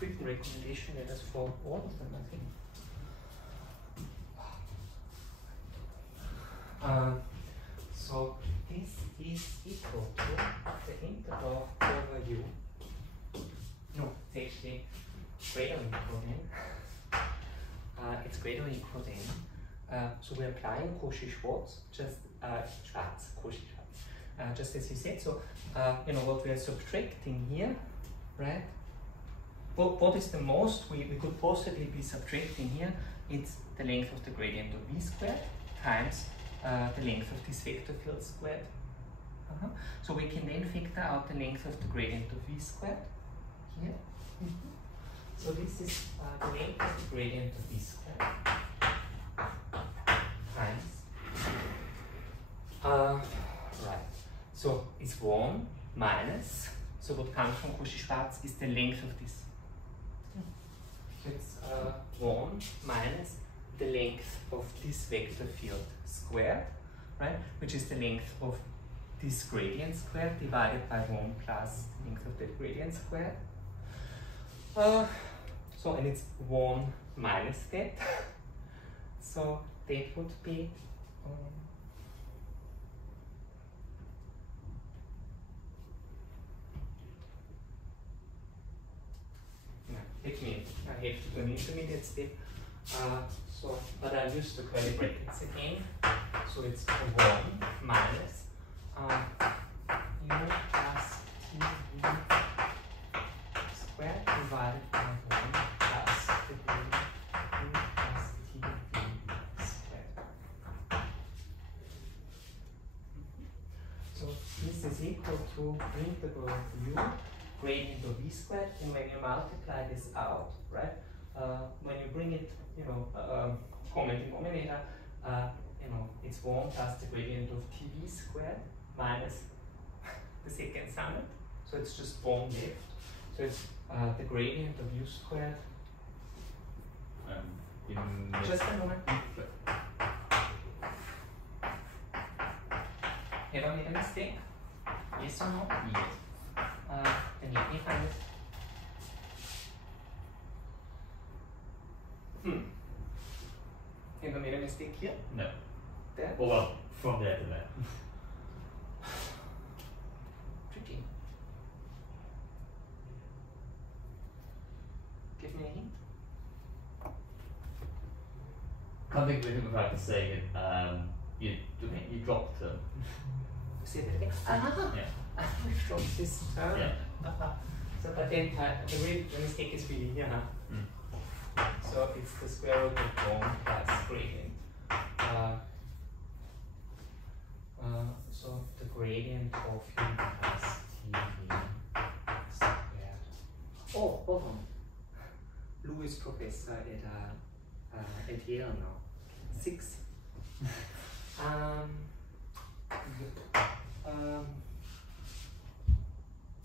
Written recommendation letters for all of them, I think. So this is equal to the integral over u. No, it's actually greater than equal than. It's greater than equal than. So we're applying Cauchy-Schwarz, just Cauchy-Schwarz, just as you said. So you know what we are subtracting here, right? What is the most we could possibly be subtracting here? It's the length of the gradient of v squared times the length of this vector field squared. So we can then factor out the length of the gradient of v squared here. So this is the length of the gradient of v squared times. Right. So it's 1 minus. So what comes from Cauchy-Schwarz is the length of this. So it's 1 minus the length of this vector field squared, right? Which is the length of this gradient squared divided by 1 plus the length of that gradient squared. So and it's 1 minus that. So that would be let me, I have to do an intermediate step. So, but I'll use the curly brackets again. So it's 1 minus u plus tv squared divided by 1 plus the gradient u plus tv squared. So this is equal to integral of u gradient of v squared, and when you multiply this out, right? When you bring it, you know, common denominator, you know, it's 1 plus the gradient of tv squared minus the second summit. So it's just 1 left. So it's the gradient of u squared. Just a moment. Have I made a mistake? Yes or no? Yes. Then let me find it. Have I made a mistake here? No. There? Oh, well, from there to there. Tricky. Give me a hint. Can't think of anything without saying it. You dropped the term. Say that again. Yeah. We dropped this term. Yeah. So, but then the mistake is really here, huh? So it's the square root of 1 plus gradient. So the gradient of u plus tv squared. Oh, hold on. Lou is professor at Theorem now. 6.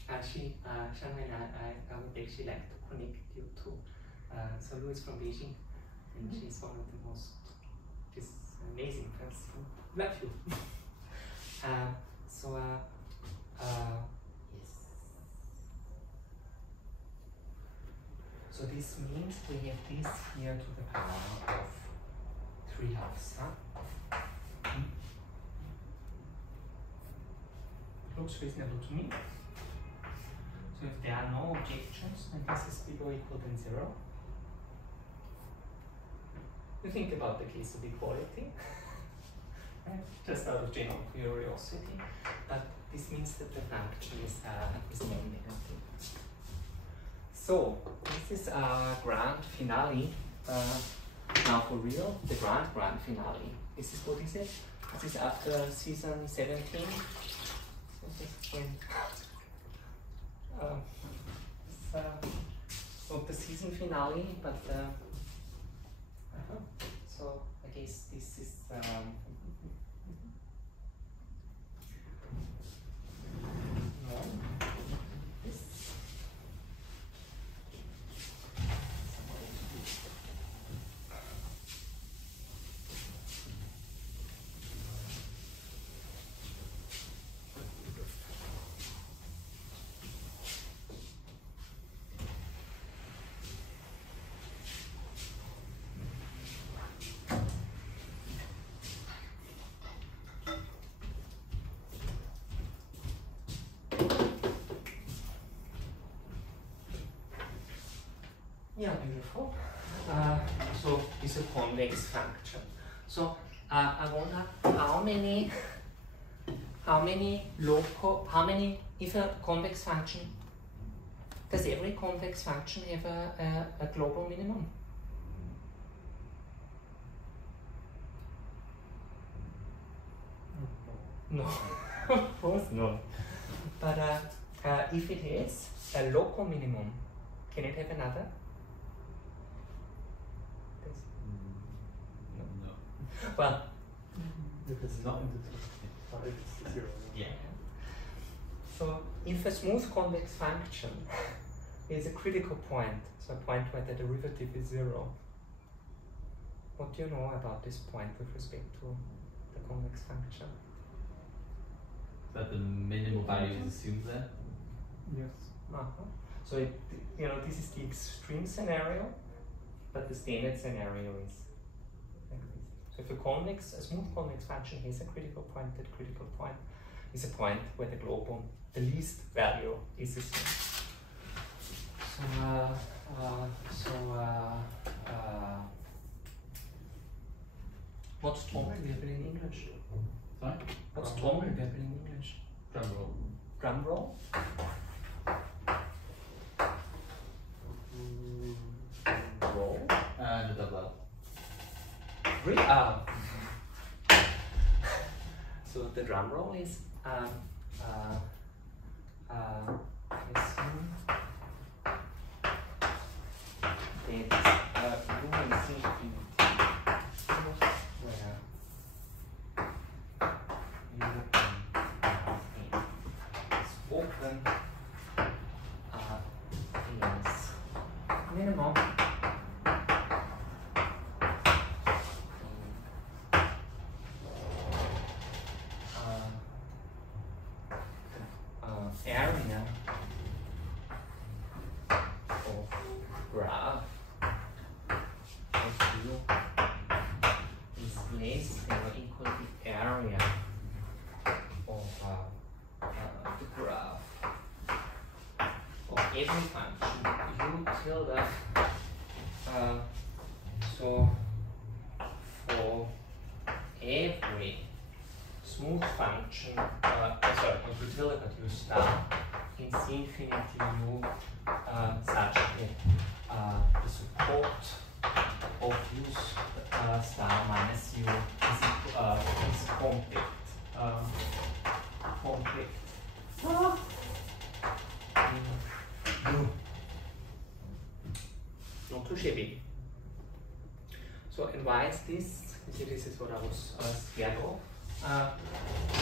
Actually, Shanghai, I would actually like to connect you to. So Lou is from Beijing, and she's one of the most, she's amazing person. Love you. yes. So this means we have this here to the power of 3/2, huh? Looks reasonable to me. So if there are no objections, then this is bigger or equal than 0. You think about the case of equality, right? Just out of general curiosity, but this means that the function is non-negative. So this is our grand finale. Now for real, the grand finale. This is what is it? This is after season 17. It's not the season finale, but so I guess this is no, this. Yeah, beautiful. So it's a convex function. So I wonder if a convex function, does every convex function have a global minimum? No, of course not. But if it has a local minimum, can it have another? No. Well, If it's not in the 2, it's 0. Yeah. so if a smooth convex function is a critical point, so a point where the derivative is 0, what do you know about this point with respect to the convex function? That the minimal value is assumed there. Yes. So this is the extreme scenario, but the standard scenario is like this. So if a smooth convex function has a critical point, that critical point is a point where the least value is assumed. What's Trommelwirbel in English? Sorry? What's Trommelwirbel in English? Drum roll. Drum roll? Roll? And a double L. Really? So the drum roll is assume that human infinity where is open is minimum. Area of graph of U is less than or equal to the area of the graph of every function U tilde. So for every smooth function, sorry, not U tilde, but U star in C infinity U such that the support of U star minus U is compact. U. Not too shabby. So, and why is this? You see, this is what I was scared of.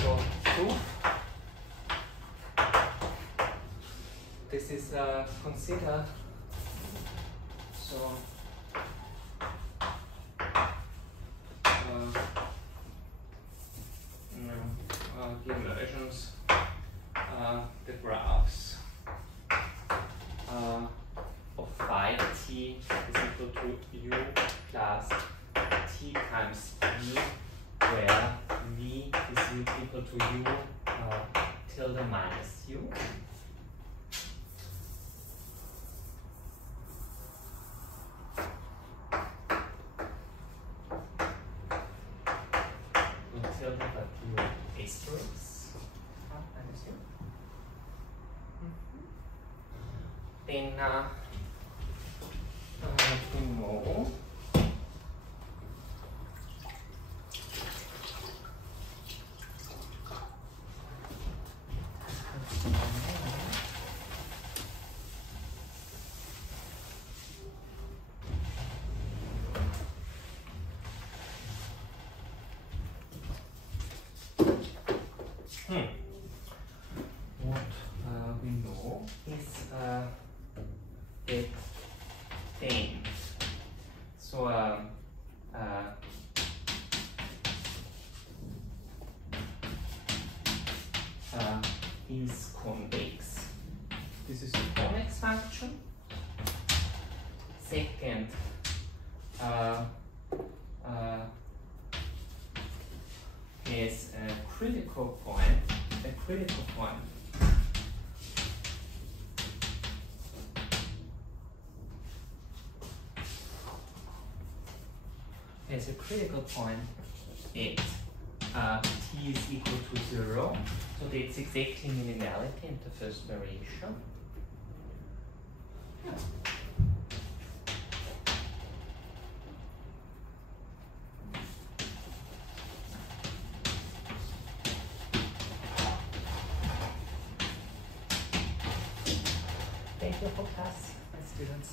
So, proof. This is consider. So, the emergence, the graphs of phi t to u plus t times v, where v is equal to u tilde minus u. Tilde but u asterisk minus u. Then we know what we know is that then so is convex. This is a convex function. Second, has a critical point. Has a critical point at t is equal to 0. So that's exactly minimality in the first variation. Yeah. Thank you for class, my students.